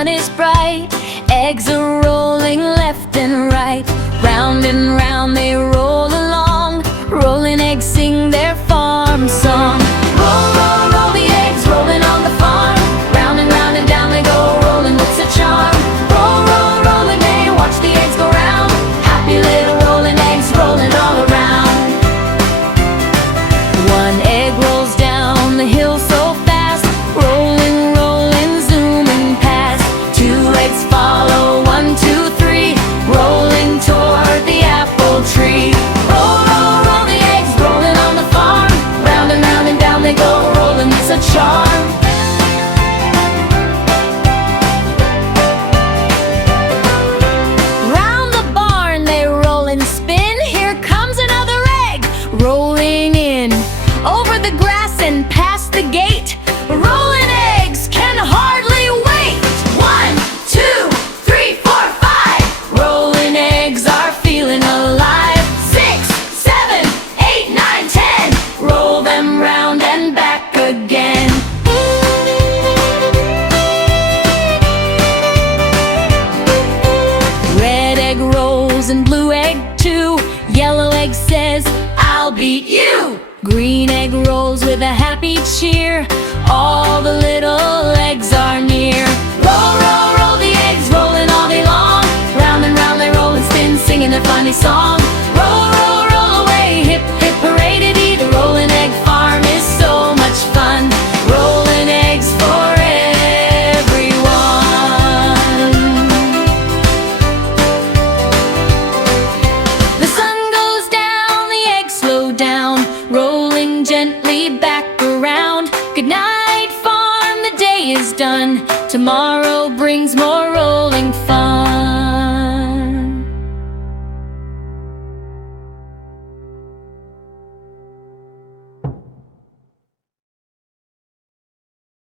sun is bright. Eggs are rolling left and right. Round and round they roll along. Rolling eggs sing their farm song. Roll, roll, roll the eggs rolling on the farm. Round and down they go, rolling with such charm. Roll, roll, rolling they watch the eggs go round. Happy little rolling eggs rolling all around. One egg rolls down the hill so fast. Rolling, rolling, zooming past. Two eggs follow, 1, 2, 3. Rolling toward the apple tree. Roll, roll, roll the eggs rolling on the farm. Round and down they go, rolling with such charm. Round the barn they roll and spin. Here comes another egg rolling in. Over the grass and past the gate. Rolling eggs can hardly wait. 1, 2, 3, 4, 5. Rolling eggs are feeling alive. 6, 7, 8, 9, 10. Roll them round and back again. Red egg rolls and blue egg too. Yellow egg says, I'll beat you. Green egg rolls with a happy cheer. All the little eggs are near. Roll, roll, roll the eggs rolling all day long. Round and round they roll and spin, singing a funny song. Roll, roll, roll away, hip, hip, hooray-dee-dee. The rolling egg farm is so much fun. Rolling eggs for everyone. The sun goes down, the eggs slow down. Rolling gently back around. Good night, farm, the day is done. Tomorrow brings more rolling fun.